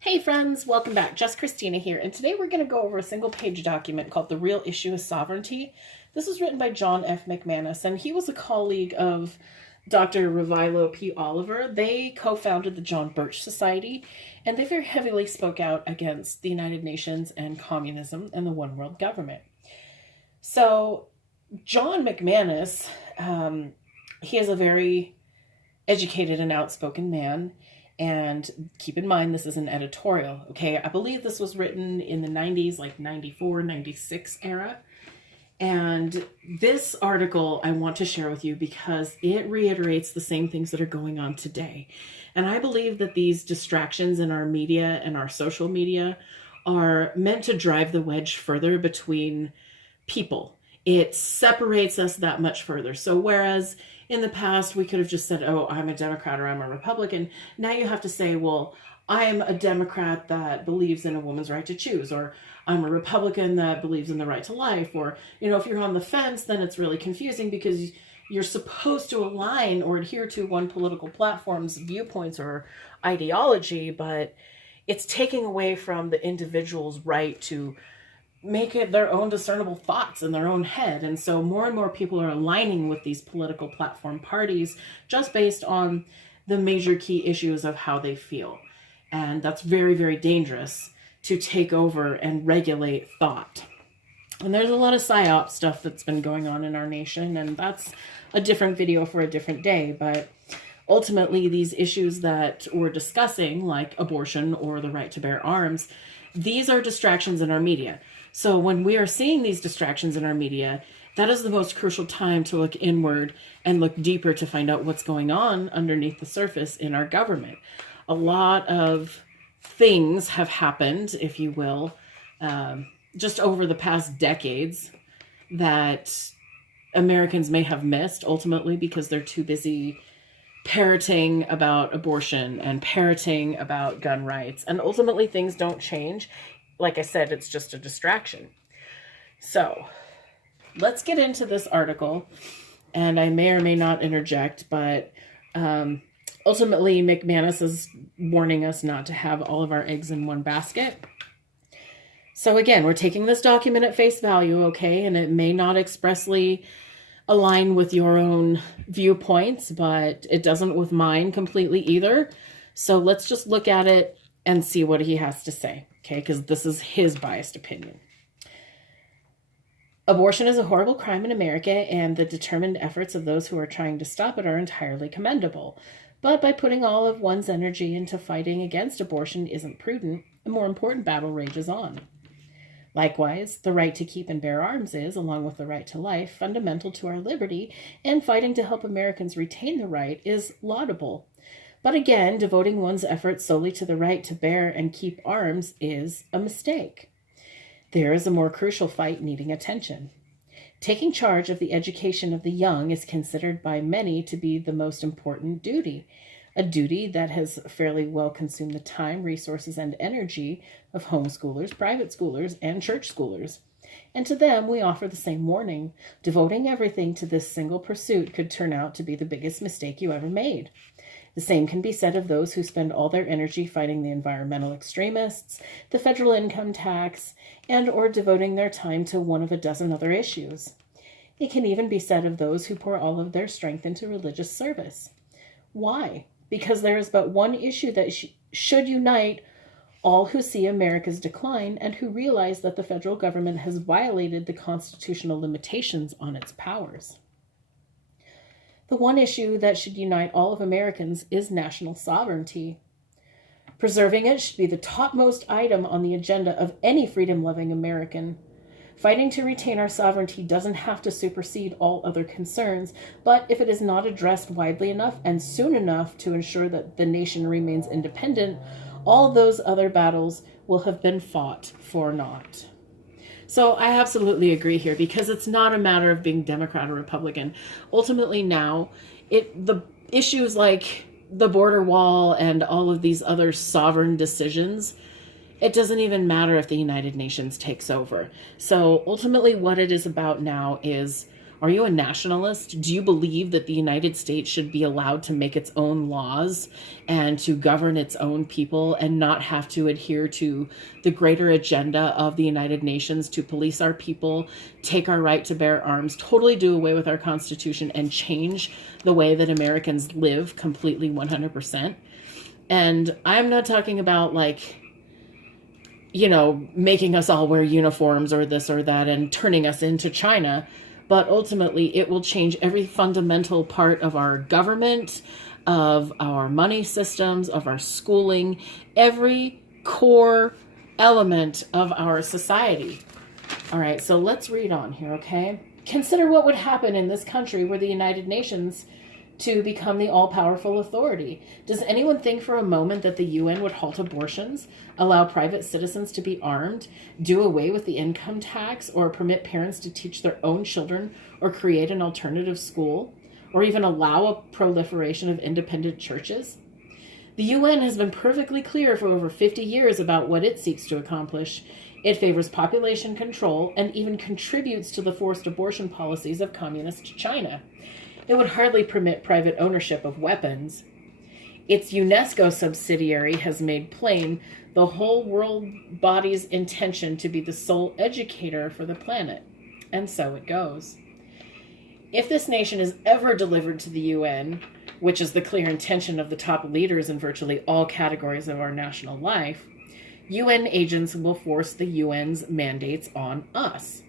Hey friends, welcome back. Just Christina here, and today we're going to go over a single-page document called The Real Issue is Sovereignty. This was written by John F. McManus, and he was a colleague of Dr. Revilo P. Oliver. They co-founded the John Birch Society, and they very heavily spoke out against the United Nations and communism and the one world government. So John McManus, he is a very educated and outspoken man. And keep in mind, this is an editorial, okay? I believe this was written in the 90s, like 94, 96 era. And this article I want to share with you because it reiterates the same things that are going on today. And I believe that these distractions in our media and our social media are meant to drive the wedge further between people. It separates us that much further. So whereas in the past, we could have just said, oh, I'm a Democrat or I'm a Republican. Now you have to say, well, I'm a Democrat that believes in a woman's right to choose, or I'm a Republican that believes in the right to life. Or, if you're on the fence, then it's really confusing because you're supposed to align or adhere to one political platform's viewpoints or ideology, but it's taking away from the individual's right to make it their own discernible thoughts in their own head. And so more and more people are aligning with these political platform parties just based on the major key issues of how they feel. And that's very, very dangerous to take over and regulate thought. And there's a lot of psyop stuff that's been going on in our nation, and that's a different video for a different day. But ultimately, these issues that we're discussing, like abortion or the right to bear arms, these are distractions in our media. So when we are seeing these distractions in our media, that is the most crucial time to look inward and look deeper to find out what's going on underneath the surface in our government. A lot of things have happened, if you will, just over the past decades that Americans may have missed ultimately because they're too busy parroting about abortion and parroting about gun rights. And ultimately things don't change. Like I said, it's just a distraction. So let's get into this article. And I may or may not interject, but ultimately McManus is warning us not to have all of our eggs in one basket. So again, we're taking this document at face value, okay? And it may not expressly align with your own viewpoints, but it doesn't with mine completely either. So let's just look at it and see what he has to say, okay? Because this is his biased opinion. Abortion is a horrible crime in America, and the determined efforts of those who are trying to stop it are entirely commendable. But by putting all of one's energy into fighting against abortion isn't prudent. A more important battle rages on. Likewise, the right to keep and bear arms is, along with the right to life, fundamental to our liberty, and fighting to help Americans retain the right is laudable. But again, devoting one's efforts solely to the right to bear and keep arms is a mistake. There is a more crucial fight needing attention. Taking charge of the education of the young is considered by many to be the most important duty, a duty that has fairly well consumed the time, resources, and energy of homeschoolers, private schoolers, and church schoolers. And to them, we offer the same warning. Devoting everything to this single pursuit could turn out to be the biggest mistake you ever made. The same can be said of those who spend all their energy fighting the environmental extremists, the federal income tax, and or devoting their time to one of a dozen other issues. It can even be said of those who pour all of their strength into religious service. Why? Because there is but one issue that should unite all who see America's decline and who realize that the federal government has violated the constitutional limitations on its powers. The one issue that should unite all of Americans is national sovereignty. Preserving it should be the topmost item on the agenda of any freedom-loving American. Fighting to retain our sovereignty doesn't have to supersede all other concerns, but if it is not addressed widely enough and soon enough to ensure that the nation remains independent, all those other battles will have been fought for naught. So I absolutely agree here because it's not a matter of being Democrat or Republican. Ultimately now, the issues like the border wall and all of these other sovereign decisions, it doesn't even matter if the United Nations takes over. So ultimately what it is about now is Are you a nationalist? Do you believe that the United States should be allowed to make its own laws and to govern its own people and not have to adhere to the greater agenda of the United Nations to police our people, take our right to bear arms, totally do away with our Constitution, and change the way that Americans live completely 100%? And I'm not talking about making us all wear uniforms or this or that and turning us into China. But ultimately, it will change every fundamental part of our government, of our money systems, of our schooling, every core element of our society. All right, so let's read on here, okay? Consider what would happen in this country were the United Nations to become the all-powerful authority. Does anyone think for a moment that the UN would halt abortions, allow private citizens to be armed, do away with the income tax, or permit parents to teach their own children, or create an alternative school, or even allow a proliferation of independent churches? The UN has been perfectly clear for over 50 years about what it seeks to accomplish. It favors population control and even contributes to the forced abortion policies of communist China. It would hardly permit private ownership of weapons. Its UNESCO subsidiary has made plain the whole world body's intention to be the sole educator for the planet. And so it goes. If this nation is ever delivered to the UN, which is the clear intention of the top leaders in virtually all categories of our national life, UN agents will force the UN's mandates on us.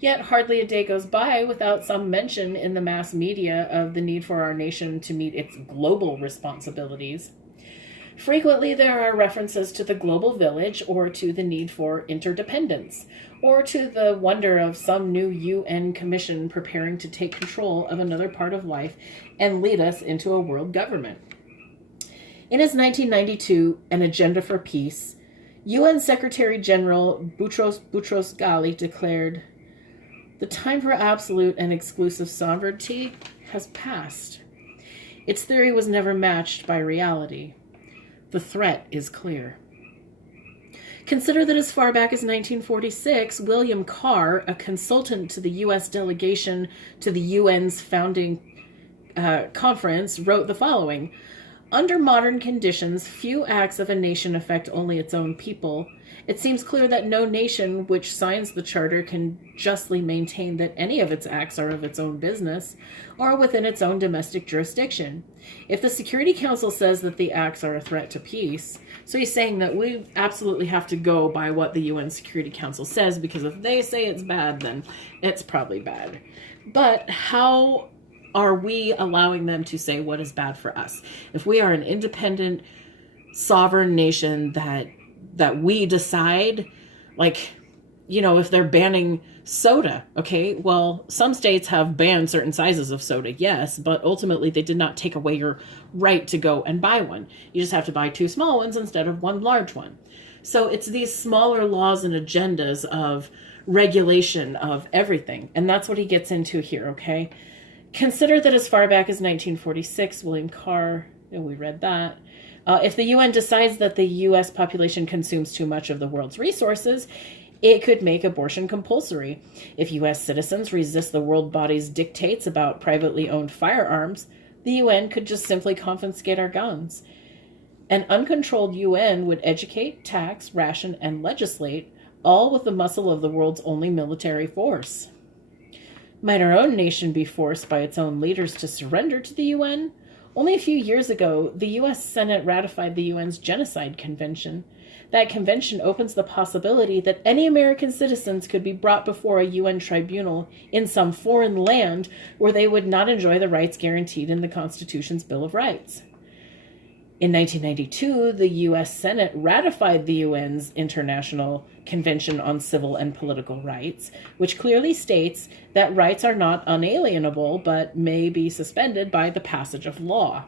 Yet hardly a day goes by without some mention in the mass media of the need for our nation to meet its global responsibilities. Frequently, there are references to the global village or to the need for interdependence, or to the wonder of some new UN commission preparing to take control of another part of life and lead us into a world government. In his 1992 An Agenda for Peace, UN Secretary General Boutros Ghali declared, "The time for absolute and exclusive sovereignty has passed. Its theory was never matched by reality. The threat is clear." Consider that as far back as 1946, William Carr, a consultant to the U.S. delegation to the UN's founding conference, wrote the following: "Under modern conditions, few acts of a nation affect only its own people. It seems clear that no nation which signs the Charter can justly maintain that any of its acts are of its own business or within its own domestic jurisdiction. If the Security Council says that the acts are a threat to peace," so he's saying that we absolutely have to go by what the UN Security Council says, because if they say it's bad, then it's probably bad. But how are we allowing them to say what is bad for us? If we are an independent, sovereign nation that we decide, if they're banning soda, okay, well, some states have banned certain sizes of soda, yes, but ultimately they did not take away your right to go and buy one. You just have to buy 2 small ones instead of 1 large one. So it's these smaller laws and agendas of regulation of everything, and that's what he gets into here, okay? Consider that as far back as 1946, William Carr, and we read that, if the UN decides that the U.S. population consumes too much of the world's resources, it could make abortion compulsory. If U.S. citizens resist the world body's dictates about privately owned firearms, the UN could just simply confiscate our guns. An uncontrolled UN would educate, tax, ration, and legislate, all with the muscle of the world's only military force. Might our own nation be forced by its own leaders to surrender to the UN? Only a few years ago, the U.S. Senate ratified the UN's Genocide Convention. That convention opens the possibility that any American citizens could be brought before a UN tribunal in some foreign land where they would not enjoy the rights guaranteed in the Constitution's Bill of Rights. In 1992, the U.S. Senate ratified the UN's International Convention on Civil and Political Rights, which clearly states that rights are not unalienable but may be suspended by the passage of law.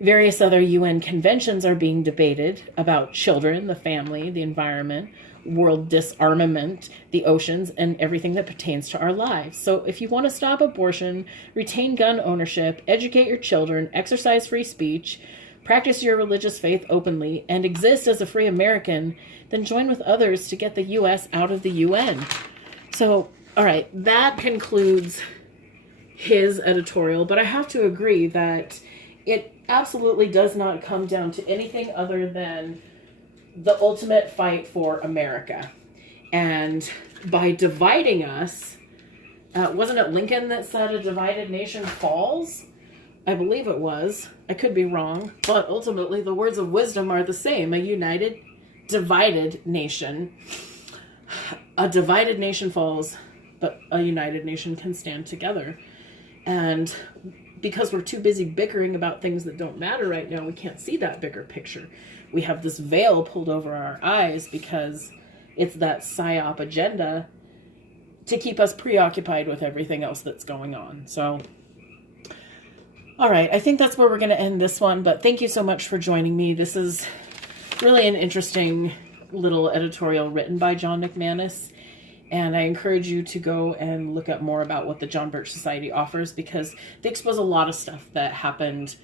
Various other UN conventions are being debated about children, the family, the environment, world disarmament, the oceans, and everything that pertains to our lives. So if you want to stop abortion, retain gun ownership, educate your children, exercise free speech, practice your religious faith openly, and exist as a free American, then join with others to get the U.S. out of the UN. So All right, that concludes his editorial, but I have to agree that it absolutely does not come down to anything other than the ultimate fight for America. And by dividing us, wasn't it Lincoln that said a divided nation falls? I believe it was. I could be wrong. But ultimately, the words of wisdom are the same. A united, divided nation. A divided nation falls, but a united nation can stand together. And because we're too busy bickering about things that don't matter right now, we can't see that bigger picture. We have this veil pulled over our eyes because it's that PSYOP agenda to keep us preoccupied with everything else that's going on. So, all right, I think that's where we're going to end this one. But thank you so much for joining me. This is really an interesting little editorial written by John McManus. And I encourage you to go and look up more about what the John Birch Society offers, because they expose a lot of stuff that happened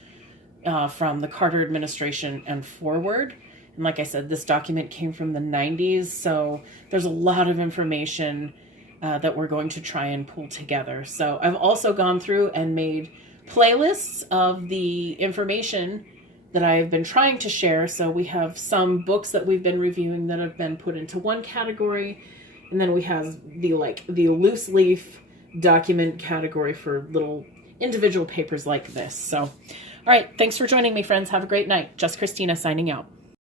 from the Carter administration and forward. And like I said, this document came from the 90s, so there's a lot of information that we're going to try and pull together. So I've also gone through and made playlists of the information that I've been trying to share. So we have some books that we've been reviewing that have been put into one category, and then we have the loose leaf document category for little individual papers like this. So, all right, thanks for joining me, friends. Have a great night. Just Christina signing out.